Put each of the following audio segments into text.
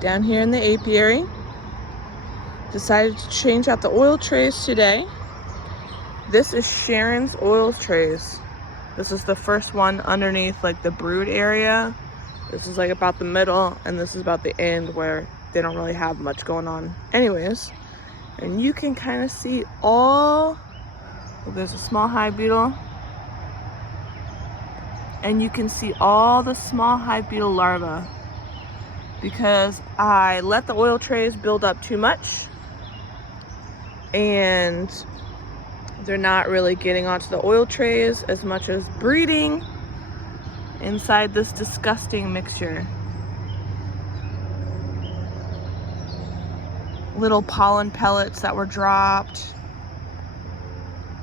down here in the apiary. Decided to change out the oil trays today. This is Sharon's oil trays. This is the first one underneath like the brood area. This is like about the middle, and this is about the end where they don't really have much going on anyways. And you can kind of see all, well, there's a small hive beetle. And you can see all the small hive beetle larvae because I let the oil trays build up too much and they're not really getting onto the oil trays as much as breeding inside this disgusting mixture. Little pollen pellets that were dropped,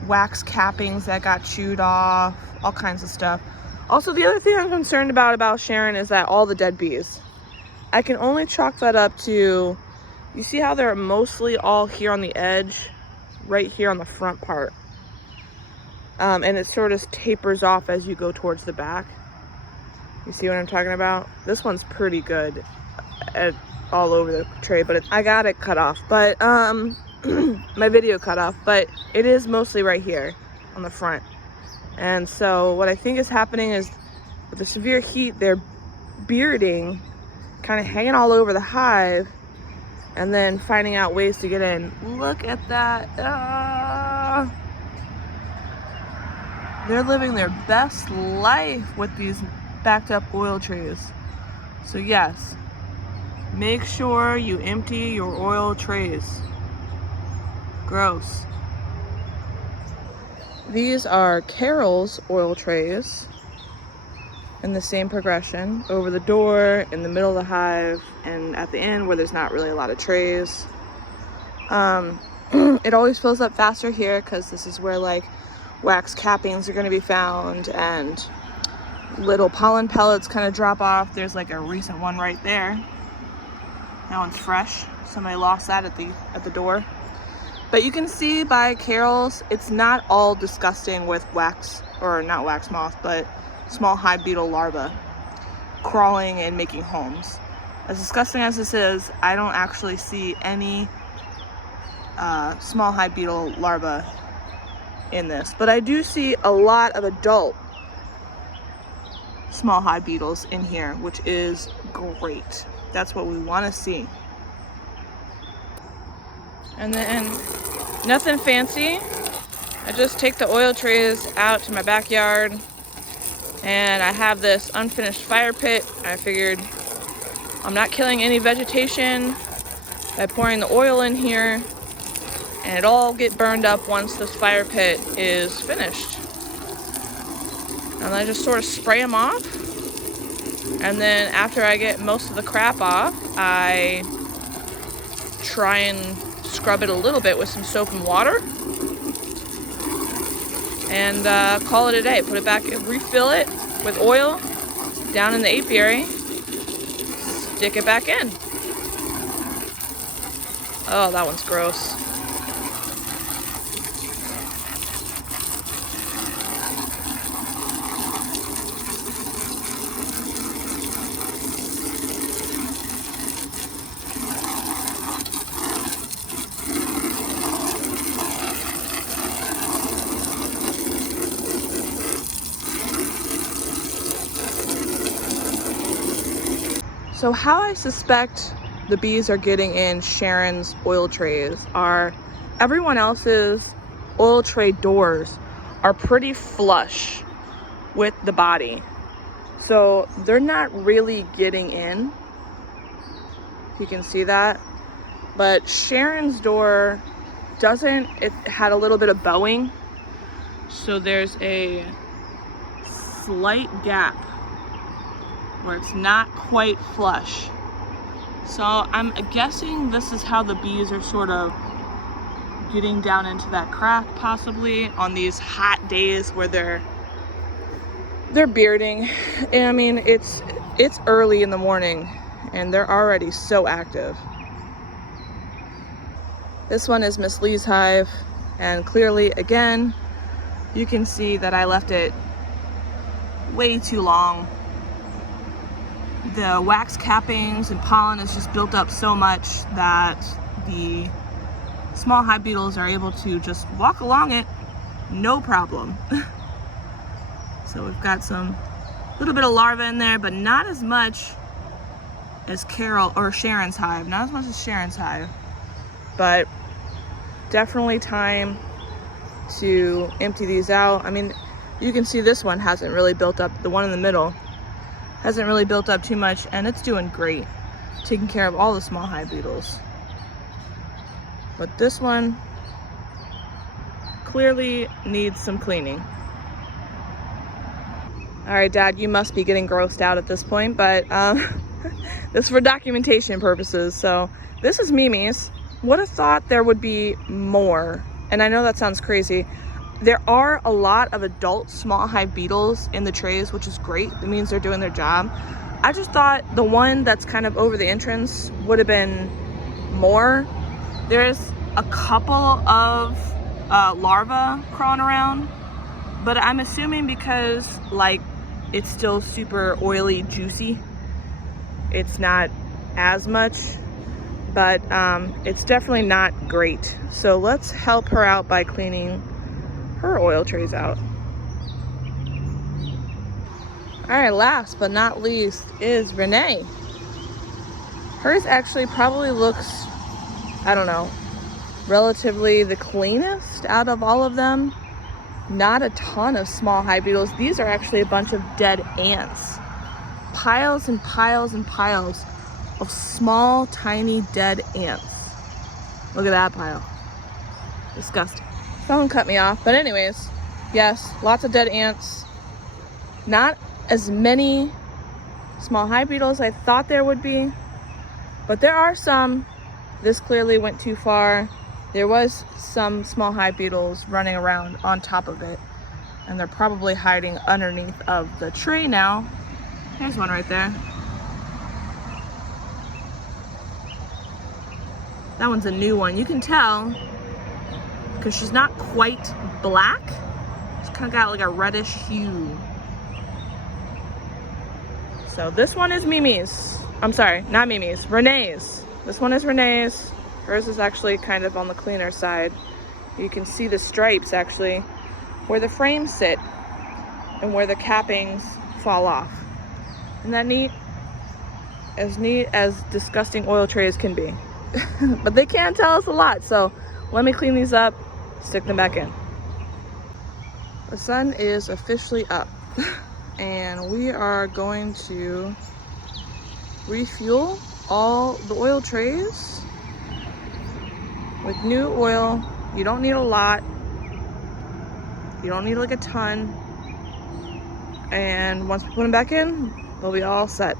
wax cappings that got chewed off, all kinds of stuff. Also, the other thing I'm concerned about Sharon is that all the dead bees. I can only chalk that up to, you see how they're mostly all here on the edge, right here on the front part. And it sort of tapers off as you go towards the back. You see what I'm talking about? This one's pretty good at all over the tray, but I got it cut off. But my video cut off, but it is mostly right here on the front. And so what I think is happening is with the severe heat, they're bearding, kind of hanging all over the hive, and then finding out ways to get in. Look at that. They're living their best life with these backed up oil trays. So yes, make sure you empty your oil trays. Gross. These are Carol's oil trays in the same progression, over the door, in the middle of the hive, and at the end where there's not really a lot of trays. It always fills up faster here because this is where like wax cappings are going to be found and little pollen pellets kind of drop off. There's like a recent one right there. That one's fresh. Somebody lost that at the door. But you can see by Carol's, it's not all disgusting with wax, or not wax moth, but small hive beetle larvae crawling and making homes. As disgusting as this is, I don't actually see any small hive beetle larvae in this. But I do see a lot of adult small hive beetles in here, which is great. That's what we want to see. And then nothing fancy. I just take the oil trays out to my backyard and I have this unfinished fire pit. I figured I'm not killing any vegetation by pouring the oil in here, and it'll all get burned up once this fire pit is finished. And I just sort of spray them off. And then after I get most of the crap off, I try and scrub it a little bit with some soap and water and call it a day. Put it back, refill it with oil down in the apiary, stick it back in. Oh, that one's gross. So how I suspect the bees are getting in Sharon's oil trays are everyone else's oil tray doors are pretty flush with the body. So they're not really getting in. You can see that. But Sharon's door doesn't, it had a little bit of bowing. So there's a slight gap where it's not quite flush. So I'm guessing this is how the bees are sort of getting down into that crack, possibly on these hot days where they're bearding. And I mean, it's early in the morning and they're already so active. This one is Miss Lee's hive, and clearly again you can see that I left it way too long. the wax cappings and pollen is just built up so much that the small hive beetles are able to just walk along it, no problem. So we've got some little bit of larvae in there, but not as much as Carol or Sharon's hive. Not as much as Sharon's hive, but definitely time to empty these out. I mean, you can see this one hasn't really built up. The one in the middle hasn't really built up too much, and it's doing great, taking care of all the small hive beetles. But this one clearly needs some cleaning. All right, Dad, you must be getting grossed out at this point, but this is for documentation purposes. So this is Mimi's. Would have thought there would be more, and I know that sounds crazy. There are a lot of adult small hive beetles in the trays, which is great. It means they're doing their job. I just thought the one that's kind of over the entrance would have been more. There's a couple of larvae crawling around, but I'm assuming because like it's still super oily, juicy, it's not as much, but it's definitely not great. So let's help her out by cleaning her oil trays out. All right, last but not least is Renee. Hers actually probably looks, I don't know, relatively the cleanest out of all of them. Not a ton of small hive beetles. These are actually a bunch of dead ants. Piles and piles and piles of small, tiny, dead ants. Look at that pile. Disgusting. Someone cut me off, but anyways, yes, lots of dead ants. Not as many small hive beetles as I thought there would be, but there are some. This clearly went too far. There was some small hive beetles running around on top of it, and they're probably hiding underneath of the tray now. There's one right there. That one's a new one. You can tell because she's not quite black. She's kind of got like a reddish hue. So this one is Mimi's. I'm sorry, not Mimi's, Renee's. This one is Renee's. Hers is actually kind of on the cleaner side. You can see the stripes actually where the frames sit and where the cappings fall off. Isn't that neat? As neat as disgusting oil trays can be. But they can tell us a lot, so let me clean these up, stick them back in. The sun is officially up and we are going to refuel all the oil trays with new oil. You don't need a lot. You don't need like a ton. And once we put them back in, they'll be all set.